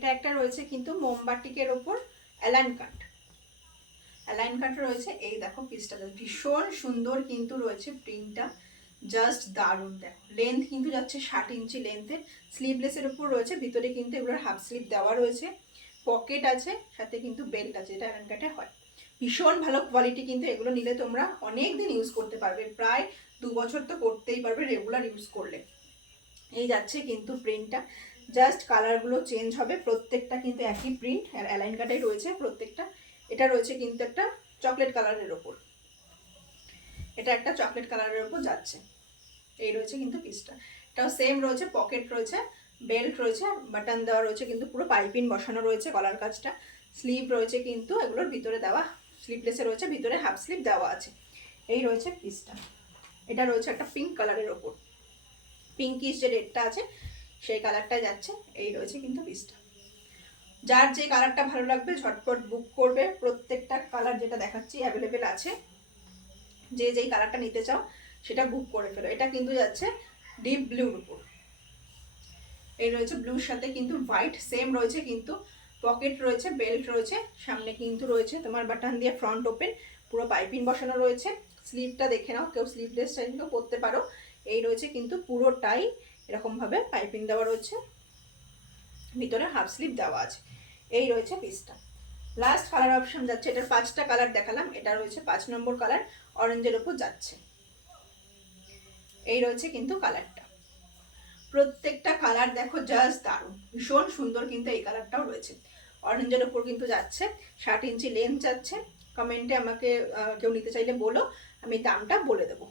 এটা একটা রয়েছে কিন্তু মোমবাটিকের ওপর অ্যালাইন কাট রয়েছে। এই দেখো পিসটা ভীষণ সুন্দর কিন্তু রয়েছে প্রিন্টটা, জাস্ট দারুণ। দেখো লেন্থ কিন্তু যাচ্ছে 60 ইঞ্চি লেন্থের, স্লিভলেসের উপর রয়েছে, ভিতরে কিন্তু এগুলোর হাফ স্লিভ দেওয়া রয়েছে, পকেট আছে, সাথে কিন্তু বেল্ট আছে, যেটা অ্যালাইন কাটে হয়। ভীষণ ভালো কোয়ালিটি, কিন্তু এগুলো নিলে তোমরা অনেক দিন ইউজ করতে পারবে, প্রায় 2 বছর তো করতেই পারবে রেগুলার ইউজ করলে। এই যাচ্ছে কিন্তু প্রিন্টটা, জাস্ট কালারগুলো চেঞ্জ হবে, প্রত্যেকটা কিন্তু একই প্রিন্ট আর অ্যালাইন কাটেই রয়েছে প্রত্যেকটা। এটা রয়েছে কিন্তু একটা চকলেট কালারের ওপর, এটা একটা চকলেট কালারের ওপর যাচ্ছে। এই রয়েছে কিন্তু পিসটা, এটাও সেম রয়েছে, পকেট রয়েছে, বেল্ট রয়েছে, বাটন দেওয়া রয়েছে, কিন্তু পুরো পাইপিং বসানো রয়েছে গলার কাজটা। স্লিভ রয়েছে কিন্তু এগুলোর ভিতরে দেওয়া, স্লিভলেসে রয়েছে, ভিতরে হাফ স্লিভ দেওয়া আছে। এই রয়েছে পিসটা। এটা রয়েছে একটা পিঙ্ক কালারের ওপর, পিঙ্কিশ যে রেডটা আছে সেই কালারটা যাচ্ছে। এই রয়েছে কিন্তু পিসটা। যার যে কালারটা ভালো লাগবে ঝটপট বুক করবে, প্রত্যেকটা কালার যেটা দেখাচ্ছি অ্যাভেলেবেল আছে, যে যেই কালারটা নিতে চাও সেটা বুক করে ফেলো। এটা কিন্তু যাচ্ছে ডিপ ব্লুর উপর, এই রয়েছে ব্লুর সাথে কিন্তু হোয়াইট সেম রয়েছে, কিন্তু পকেট রয়েছে, বেল্ট রয়েছে, সামনে কিন্তু রয়েছে তোমার বাটন দিয়ে ফ্রন্ট ওপেন, পুরো পাইপিং বসানো রয়েছে। স্লিভটা দেখে নাও, কেউ স্লিভলেস চাইলেও পরতে পারো। এই রয়েছে কিন্তু পুরোটাই এরকমভাবে পাইপিং দেওয়া রয়েছে, ভিতরে হাফ স্লিভ দেওয়া আছে। এই রয়েছে পিসটা। লাস্ট কালার অপশন যাচ্ছে, এটার 5টা কালার দেখালাম, এটা রয়েছে 5 নম্বর কালার, অরেঞ্জের ওপর যাচ্ছে। এই রয়েছে কিন্তু কালারটা, প্রত্যেকটা কালার দেখো জাস্ট দারুণ, ভীষণ সুন্দর, কিন্তু এই কালারটাও রয়েছে অরেঞ্জের ওপর কিন্তু যাচ্ছে। 60 ইঞ্চি লেন্থ যাচ্ছে। কমেন্টে আমাকে কেউ নিতে চাইলে বলো, আমি দামটা বলে দেবো।